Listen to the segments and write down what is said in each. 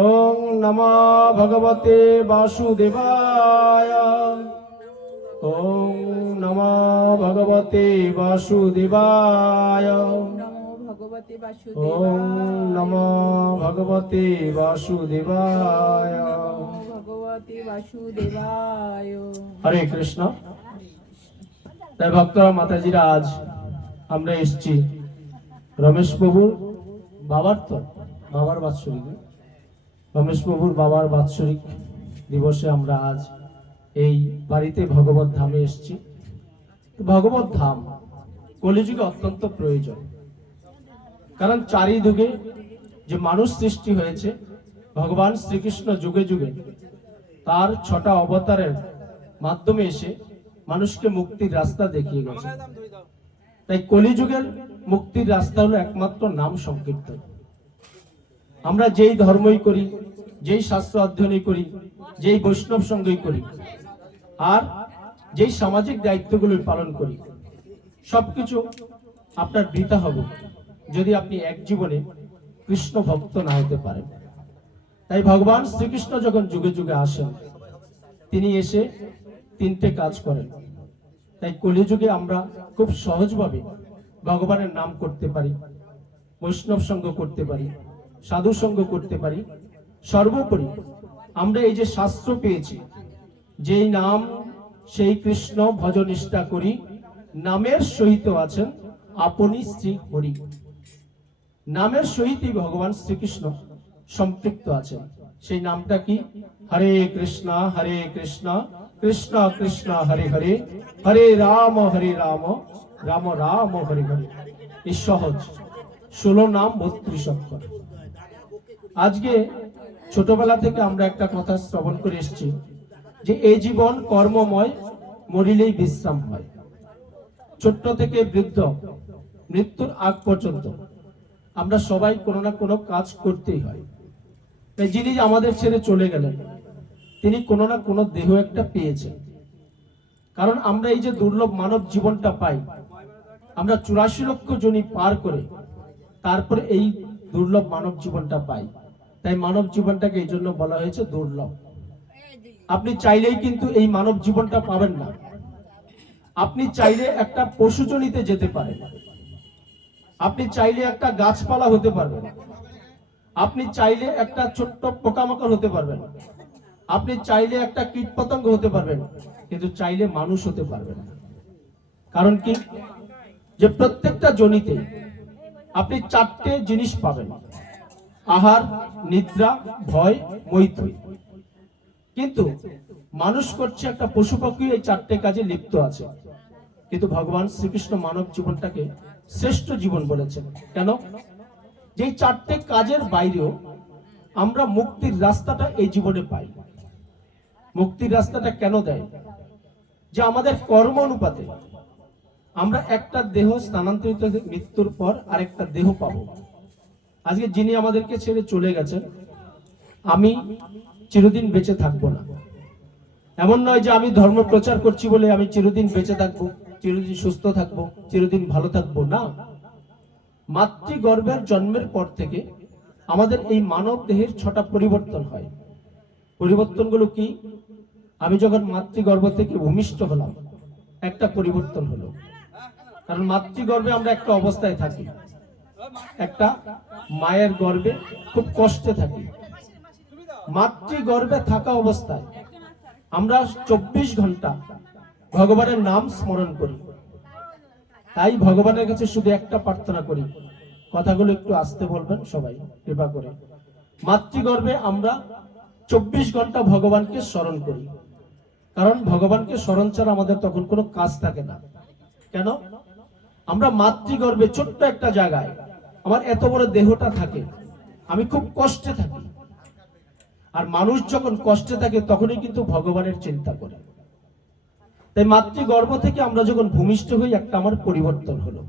ওং নমো ভগবতে বাসুদেবায়। ওং নমো ভগবতে বাসুদেবায়। ওং নমো ভগবতে বাসুদেবায়। হরে কৃষ্ণ। তাই ভক্তরা, মাতাজিরা, আজ আমরা এসেছি রমেশ বাবুর বাবার বাৎসরিক, রমেশ বাবুর বাবার বাৎসরিক দিবসে আমরা আজ এই বাড়িতে ভগবত ধামে এসেছি। ভগবত ধাম কলিযুগে অত্যন্ত প্রয়োজন, কারণ চারিদিকে যে মানুষ সৃষ্টি হয়েছে, ভগবান শ্রীকৃষ্ণ যুগে যুগে তার 6টা অবতারের মাধ্যমে এসে মানুষকে মুক্তির রাস্তা দেখিয়ে গেছে। তাই কলিযুগের মুক্তির রাস্তা হলো একমাত্র নাম সংকীর্তন। আমরা যেই ধর্মই করি, যেই শাস্ত্র অধ্যয়নই করি, যেই বৈষ্ণব সঙ্গই করি, আর যেই সামাজিক দায়িত্বগুলো পালন করি, সবকিছু আপনার বৃথা হবে যদি আপনি এক জীবনে কৃষ্ণ ভক্ত না হতে পারেন। তাই ভগবান শ্রীকৃষ্ণ যখন যুগে যুগে আসেন, তিনি এসে 3টে কাজ করেন। তাই কলিযুগে আমরা খুব সহজভাবে ভগবানের নাম করতে পারি, বৈষ্ণব সঙ্গ করতে পারি, সাধু সঙ্গ করতে পারি। সর্বোপরি আমরা এই যে শাস্ত্র পেয়েছি, যেই নাম সেই কৃষ্ণ ভজনিষ্ঠা করি, নামের সহিত আছেন আপনি শ্রী হরি। নামের সহিতই ভগবান শ্রীকৃষ্ণ সম্পৃক্ত আছেন। সেই নামটা কি? হরে কৃষ্ণ কৃষ্ণ কৃষ্ণ হরে হরে, হরে রাম রাম রাম হরে হরে। এই সহজ 16 নাম 32 অক্ষর। আজকে ছোটবেলা থেকে আমরা একটা কথা শ্রবণ করে এসেছি যে এই জীবন কর্মময়, মরিলেই বিশ্রাম হয়। ছোট্ট থেকে বৃদ্ধ, মৃত্যুর আগ পর্যন্ত আমরা সবাই কোনো না কোনো কাজ করতেই হয়। তাই যিনি আমাদের ছেড়ে চলে গেলেন, তিনি কোনো না কোনো দেহ একটা পেয়েছেন। কারণ আমরা এই যে দুর্লভ মানব জীবনটা পাই, আমরা 84 লক্ষ জনি পার করে তারপরে এই দুর্লভ মানব জীবনটা পাই। তাই মানব জীবনটাকে এই জন্য বলা হয়েছে দুর্লভ। আপনি চাইলেই কিন্তু এই মানব জীবনটা পাবেন না। আপনি চাইলে একটা পশুজনিতে যেতে পারেন, আপনি চাইলে একটা গাছপালা হতে পারবেন, আপনি চাইলে একটা ছোট্ট পোকামাকড় হতে পারবেন, আপনি চাইলে একটা কীটপতঙ্গ হতে পারবেন, কিন্তু চাইলে মানুষ হতে পারবেন না। কারণ কি? যে প্রত্যেকটা জনিতে আপনি 4টে জিনিস পাবেন: আহার, নিদ্রা, ভয়, মৈত্রী। কিন্তু মানুষ করছে একটা পশু পাখি এই 4টে কাজে লিপ্ত আছে। কিন্তু ভগবান শ্রীকৃষ্ণ মানব জীবনটাকে শ্রেষ্ঠ জীবন বলেছেন। কেন? যে 4টে কাজের বাইরেও আমরা মুক্তির রাস্তাটা এই জীবনে পাই। মুক্তির রাস্তাটা কেন দেয়? যে আমাদের কর্ম অনুপাতে আমরা একটা দেহ স্থানান্তরিত মৃত্যুর পর আরেকটা দেহ পাবো। আজকে যিনি আমাদেরকে ছেড়ে চলে গেছেন, আমি চিরদিন বেঁচে থাকবো না। এমন নয় যে আমি ধর্ম প্রচার করছি বলে আমি চিরদিন বেঁচে থাকবো, চিরদিন সুস্থ থাকবো, চিরদিন ভালো থাকবো না। মাতৃগর্ভের জন্মের পর থেকে আমাদের এই মানব দেহের 6টা পরিবর্তন হয়। পরিবর্তনগুলো কি? আমি যখন মাতৃগর্ভ থেকে ভূমিষ্ঠ হলাম, একটা পরিবর্তন হলো। কারণ মাতৃগর্ভে আমরা একটা অবস্থায় থাকি, একটা মায়ের গর্ভে খুব কষ্টে থাকি। মাতৃগর্ভে থাকা অবস্থায় আমরা 24 ঘন্টা ভগবানের নাম স্মরণ করি। তাই ভগবানের কাছে শুধু একটা প্রার্থনা করি, কথাগুলো একটু আস্তে বলবেন সবাই কৃপা করে। মাতৃগর্ভে আমরা 24 ঘন্টা ভগবানকে স্মরণ করি, কারণ ভগবানকে স্মরণ ছাড়া আমাদের তখন কোনো কাজ থাকে না। কেন? আমরা মাতৃগর্ভে ছোট্ট একটা জায়গায় আমার এত বড় দেহটা থাকে, আমি খুব কষ্টে থাকি। আর মানুষ যখন কষ্টে থাকে তখনই কিন্তু ভগবানের চিন্তা করে। তাই মাতৃগর্ভ থেকে আমরা যখন ভূমিষ্ঠ হই, একটা আমার পরিবর্তন হলো।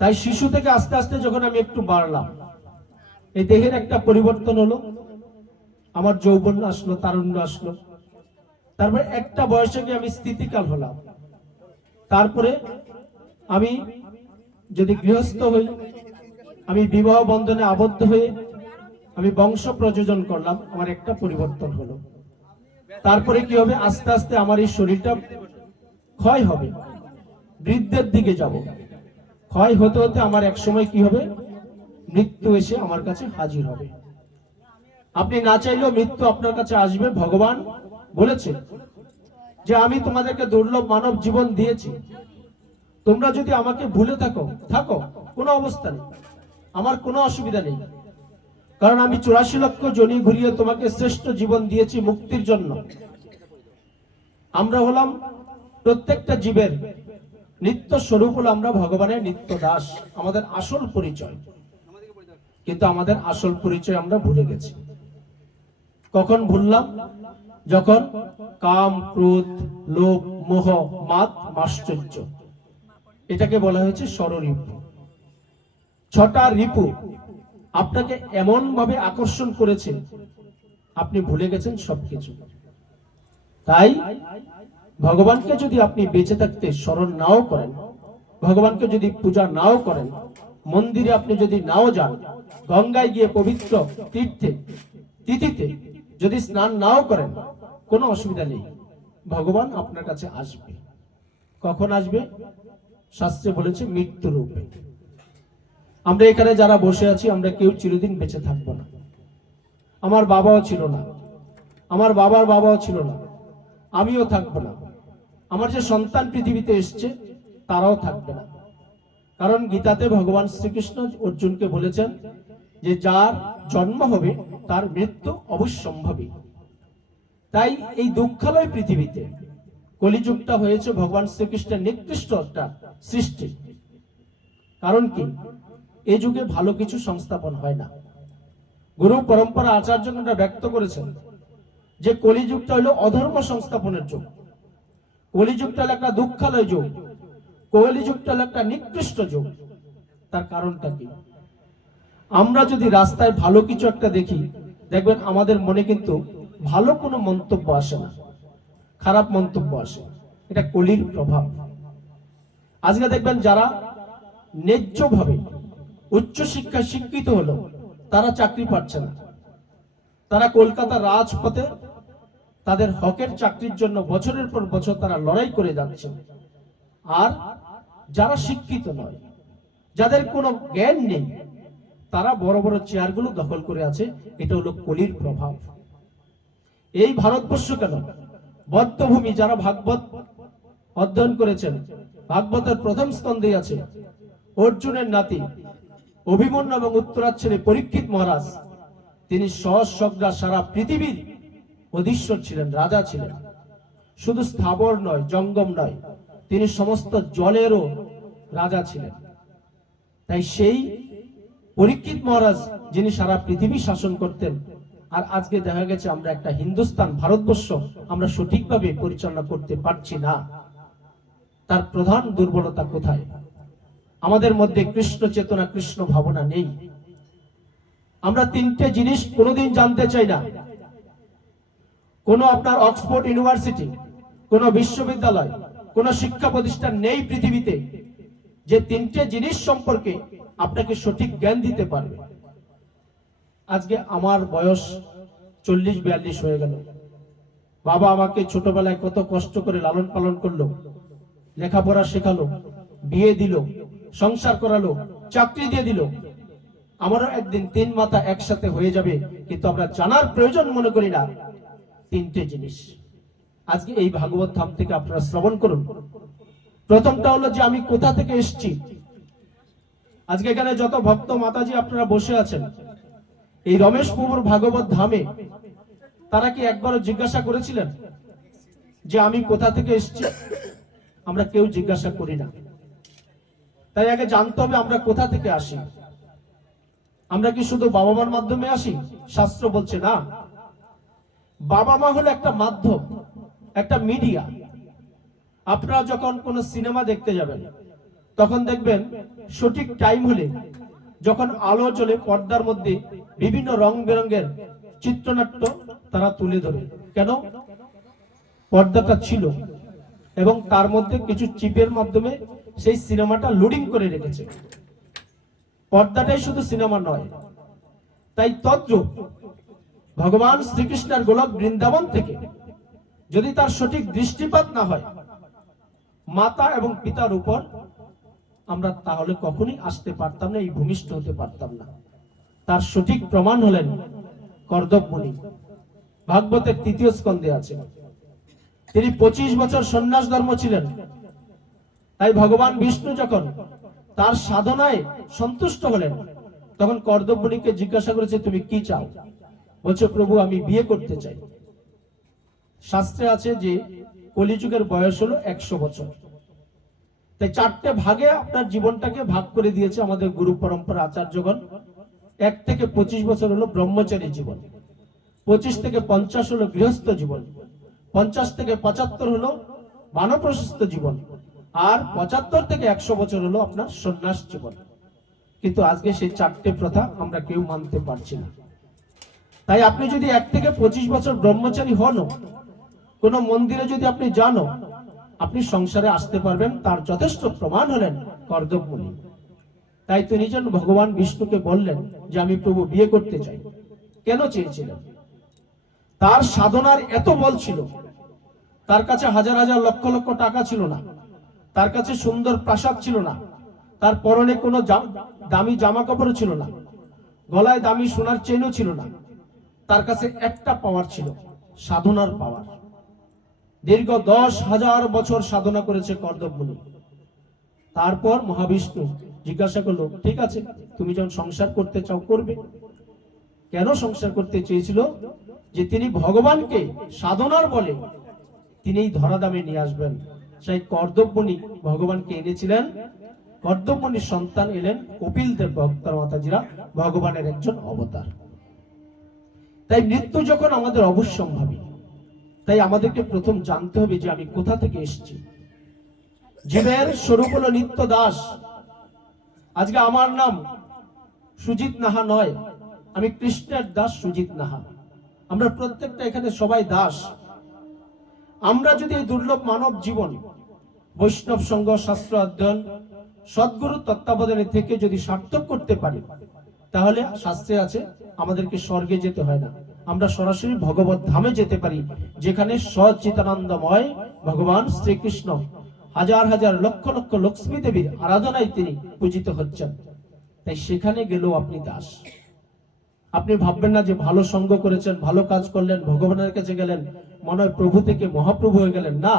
তাই শিশু থেকে আস্তে আস্তে যখন আমি একটু বাড়লাম, এই দেহের একটা পরিবর্তন হলো, আমার যৌবন আসলো, তারুণ্য আসলো। তারপরে একটা বয়সে গিয়ে আমি স্থিতিকাল হলাম। তারপরে আমি যদি গৃহস্থ হই, আমি বিবাহ বন্ধনে আবদ্ধ হয়ে আমি বংশ প্রযোজন করলাম, আমার একটা পরিবর্তন হলো। তারপরে কি হবে? আস্তে আস্তে আমার এই শরীরটা ক্ষয় হবে, বৃদ্ধের দিকে যাব। ক্ষয় হতে হতে আমার এক সময় কি হবে? মৃত্যু এসে আমার কাছে হাজির হবে। আপনি না চাইলেও মৃত্যু আপনার কাছে আসবে। ভগবান বলেছে যে আমি তোমাদেরকে দুর্লভ মানব জীবন দিয়েছি, তোমরা যদি আমাকে ভুলে থাকো থাকো, কোনো অবস্থা নেই, আমার কোনো অসুবিধা নেই। কারণ আমি 84 লক্ষ জনি ঘুরিয়ে তোমাকে শ্রেষ্ঠ জীবন দিয়েছি মুক্তির জন্য। আমরা হলাম প্রত্যেকটা জীবের নিত্য স্বরূপ, হলো আমরা ভগবানের নিত্য দাস, আমাদের আসল পরিচয়। কিন্তু আমাদের আসল পরিচয় আমরা ভুলে গেছি। কখন ভুললাম? যখন কাম, ক্রোধ, লোভ, মোহ, মাদ, মাশ্চর্য, এটাকে বলা হয়েছে ষড়রিপু। 6টা রিপু আপনাকে এমন ভাবে আকর্ষণ করেছে, আপনি ভুলে গেছেন সবকিছু। তাই ভগবানকে যদি আপনি বেঁচে থাকতে স্মরণ নাও করেন, ভগবানকে যদি পূজা নাও করেন, মন্দিরে আপনি যদি নাও যান, গঙ্গায় গিয়ে পবিত্র তীর্থে তিথিতে যদি স্নান নাও করেন, কোনো অসুবিধা নেই, ভগবান আপনার কাছে আসবে। কখন আসবে? শাস্ত্রে বলেছে মৃত্যু রূপে। আমরা এখানে যারা বসে আছি, আমরা কেউ চিরদিন বেঁচে থাকবো না। আমার বাবাও ছিল না, আমার বাবার বাবাও ছিল না, আমিও থাকবো না। আমার যে সন্তান পৃথিবীতে এসছে, তারাও থাকবে না। কারণ গীতাতে ভগবান শ্রীকৃষ্ণ অর্জুনকে বলেছেন যে যার জন্ম হবে তার মৃত্যু অবশ্যম্ভাবী। তাই এই দুঃখালয় পৃথিবীতে কলিযুগটা হয়েছে ভগবান শ্রীকৃষ্ণের নিকৃষ্ট একটা সৃষ্টি। কারণ কি? এই যুগে ভালো কিছু সংস্থাপন হয় না। গুরু পরম্পরা আচার্যরা ব্যক্ত করেছেন যে কলিযুগটা হলো অধর্ম সংস্থাপনের যুগ, কলিযুগটা হলো একটা দুঃখালয় যুগ, কলিযুগটা হলো একটা নিকৃষ্ট যুগ। তার কারণটা কি? আমরা যদি রাস্তায় ভালো কিছু একটা দেখি, দেখবেন আমাদের মনে কিন্তু ভালো কোনো মন্তব্য আসে না, খারাপ মন্তব্য আসে। এটা কলির প্রভাব। আজকে দেখবেন যারা ন্যায্যভাবে উচ্চ শিক্ষায় শিক্ষিত হলো, তারা চাকরি পাচ্ছে না। তারা কলকাতার রাজপথে তাদের হকের চাকরির জন্য বছরের পর বছর তারা লড়াই করে যাচ্ছে। আর যারা শিক্ষিত নয়, যাদের কোনো জ্ঞান নেই, তারা বড় বড় চেয়ারগুলো দখল করে আছে। এটা হলো কলির প্রভাব। এই ভারতবর্ষ কেন, বদ্ধভূমি, যারা ভাগবত অধ্যয়ন করেছেন, ভাগবতের প্রথম স্কন্ধে আছে অর্জুনের নাতি অভিমন্যু এবং উত্তরাচ্ছেলে পরীক্ষিত মহারাজ, তিনি সহস্রগ্রা সারা পৃথিবীর অধীশ্বর ছিলেন, রাজা ছিলেন। শুধু স্থাবর নয়, জঙ্গম নয়, তিনি সমস্ত জলেরও রাজা ছিলেন। তাই সেই পরীক্ষিত মহারাজ যিনি সারা পৃথিবী শাসন করতেন, আর আজকে দেখা গেছে আমরা একটা হিন্দুস্তান, ভারতবর্ষ আমরা সঠিকভাবে পরিচালনা করতে পারছি না। তার প্রধান দুর্বলতা কোথায়? আমাদের মধ্যে কৃষ্ণ চেতনা, কৃষ্ণ ভাবনা নেই। আমরা 3টে জিনিস কোনোদিন জানতে চাই না। কোন আপনার অক্সফোর্ড ইউনিভার্সিটি, কোন বিশ্ববিদ্যালয়, কোন শিক্ষা প্রতিষ্ঠান নেই পৃথিবীতে যে 3টে জিনিস সম্পর্কে আপনাকে সঠিক জ্ঞান দিতে পারবে। আজকে আমার বয়স 40-42 হয়ে গেল। বাবা আমাকে ছোটবেলায় কত কষ্ট করে লালন পালন করলো, লেখাপড়া শেখালো, বিয়ে দিল, সংসার করালো, চাকরি দিয়ে দিল। আমারও একদিন 3 মাথা একসাথে হয়ে যাবে, কিন্তু আমরা জানার প্রয়োজন মনে করি না 3টে জিনিস। আজকে এই ভাগবত ধাম থেকে আপনারা শ্রবণ করুন। প্রথমটা হলো যে আমি কোথা থেকে এসেছি। আজকে এখানে যত ভক্ত মাতাজি আপনারা বসে আছেন, এই রমেশ প্রভুর ভাগবত ধামে তারা কি একবারও জিজ্ঞাসা করেছিলেন যে আমি কোথা থেকে এসেছি? আমরা কেউ জিজ্ঞাসা করি না। তাই আগে জানতে হবে আমরা কোথা থেকে আসি। আমরা কি শুধু বাবা মার মাধ্যমে আসি? শাস্ত্র বলছে না। বাবা মা হলো একটা মাধ্যম, একটা মিডিয়া। আপনারা যখন কোনো সিনেমা দেখতে যাবেন, তখন দেখবেন সঠিক টাইম হলে, যখন আলো জ্বলে, পর্দার মধ্যে বিভিন্ন রং বেরঙের চিত্রনাট্য তারা তুলে ধরে। কেন? পর্দাটা ছিল এবং তার মধ্যে কিছু চিপের মাধ্যমে সেই সিনেমাটা লোডিং করে রেখেছে। পর্দাটাই শুধু সিনেমা নয়, তাই তদ্রূপ ভগবান শ্রীকৃষ্ণের গোলক বৃন্দাবন থেকে যদি তার সঠিক দৃষ্টিপাত না হয় মাতা এবং পিতার উপর, আমরা তাহলে কখনই আসতে পারতাম না, এই ভূমিষ্ঠ হতে পারতাম না। তার সঠিক প্রমাণ হলেন কর্দম মুনি। ভাগবতের 3য় স্কন্ধে আছে, তিনি 25 বছর সন্ন্যাস ধর্ম ছিলেন। তাই ভগবান বিষ্ণু যখন তার সাধনায় সন্তুষ্ট হলেন, তখন কর্দম মুনিকে জিজ্ঞাসা করেছে, তুমি কি চাও? বলছে, প্রভু আমি বিয়ে করতে চাই। শাস্ত্রে আছে যে কলিযুগের বয়স হলো 100 বছর। তাই 4টে ভাগে আপনার জীবনটাকে ভাগ করে দিয়েছে আমাদের গুরু পরম্পরা আচার্যগণ। 1 থেকে 25 বছর হলো ব্রহ্মচারী জীবন, 25 থেকে 50 হলো গৃহস্থ জীবন, 50 থেকে 75 হলো বানপ্রশস্ত জীবন, আর 75 থেকে 100 বছর হলো আপনার সন্ন্যাস জীবন। কিন্তু আজকে সেই 4টে প্রথা আমরা কেউ মানতে পারছি না। তাই আপনি যদি 1 থেকে 25 বছর ব্রহ্মচারী হন, কোন মন্দিরে যদি আপনি যান, আপনি সংসারে আসতে পারবেন, তার যথেষ্ট প্রমাণ হলেন কর্দম মুনি। তাই তিনি যেন ভগবান বিষ্ণুকে বললেন যে আমি প্রভু বিয়ে করতে চাই। কেন চেয়েছিলেন? তার সাধনার এত বল ছিল, তার কাছে হাজার হাজার লক্ষ লক্ষ টাকা ছিল না, তার কাছে সুন্দর প্রাসাদ ছিল না, তার পরনে কোনো দামি জামা কাপড় ছিল না, গলায় দামি সোনার চেনও ছিল না। তার কাছে একটা পাওয়ার ছিল, সাধনার পাওয়ার। দীর্ঘ 10,000 বছর সাধনা করেছে কর্দম মুনি। তারপর মহাবিষ্ণু জিজ্ঞাসা করলো, ঠিক আছে তুমি যখন সংসার করতে চাও করবে। কেন সংসার করতে চেয়েছিল? যে তিনি ভগবানকে সাধনার বলে তিনি ধরাধামে নিয়ে আসবেন। সেই কর্দম মুনি ভগবানকে এনেছিলেন। কর্দম মুনির সন্তান এলেন কপিল দেব ভক্তর মাতাজিরা, ভগবানের একজন অবতার। তাই মৃত্যু যখন আমাদের অবশ্যম্ভাবী, তাই আমাদেরকে প্রথম জানতে হবে যে আমি কোথা থেকে এসেছি। জীবের স্বরূপ হলো নিত্য দাস। আজকে আমার নাম সুজিত নাহা নয়, আমি কৃষ্ণের দাস সুজিত নাহা। আমরা প্রত্যেকটা এখানে সবাই দাস। আমরা যদি এই দুর্লভ মানব জীবন বৈষ্ণব সঙ্গ, শাস্ত্র অধ্যয়ন, সদ্গুরু তত্ত্বাবধানে থেকে যদি সার্থক করতে পারি, তাহলে শাস্ত্রে আছে আমাদেরকে স্বর্গে যেতে হয় না, আমরা সরাসরি ভগবত ধামে যেতে পারি, যেখানে সচ্চিদানন্দময় ভগবান শ্রীকৃষ্ণ হাজার হাজার লক্ষ লক্ষ লক্ষ্মী দেবীর আরাধনায় তিনি পূজিত হচ্ছেন। তাই সেখানে গেলেও আপনি দাস। আপনি ভাববেন না যে ভালো সঙ্গ করেছেন, ভালো কাজ করলেন, ভগবানের কাছে গেলেন, মনে হয় প্রভু থেকে মহাপ্রভু হয়ে গেলেন। না,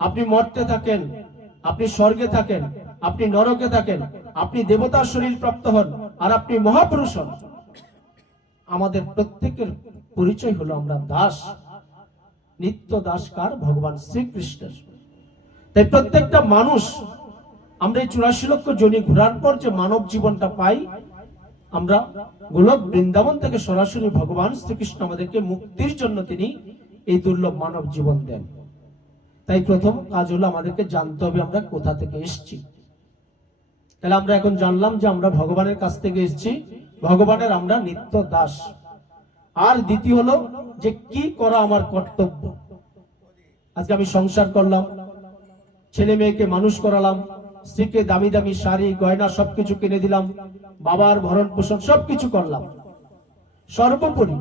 আপনি মর্তে থাকেন, আপনি স্বর্গে থাকেন, আপনি নরকে থাকেন, আপনি দেবতার শরীর প্রাপ্ত হন, আর আপনি মহাপুরুষ হন, আমাদের প্রত্যেকের পরিচয় হলো আমরা দাস। নিত্য দাস কার? ভগবান শ্রীকৃষ্ণের। তাই প্রত্যেকটা মানুষ, আমরা এই 84 লক্ষ জনি ঘোরার পর যে মানব জীবনটা পাই, আমরা গোলক বৃন্দাবন থেকে সরাসরি ভগবান শ্রীকৃষ্ণ আমাদেরকে মুক্তির জন্য তিনি এই দুর্লভ মানব জীবন দেন। তাই প্রথম কাজ হলো আমাদেরকে জানতে হবে আমরা কোথা থেকে এসেছি। তাহলে আমরা এখন জানলাম যে আমরা ভগবানের কাছ থেকে এসেছি, ভগবানের আমরা নিত্য দাস। আর দ্বিতীয় হলো যে কি করা আমার কর্তব্য। আজকে আমি সংসার করলাম, ছেলে মেয়েকে মানুষ করালাম, স্ত্রীকে দামি দামি শাড়ি গয়না সবকিছু কিনে দিলাম, বাবার ভরণ পোষণ সবকিছু করলাম। সর্বোপরি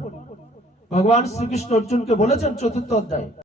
ভগবান শ্রীকৃষ্ণ অর্জুনকে বলেছেন 4th অধ্যায়ে,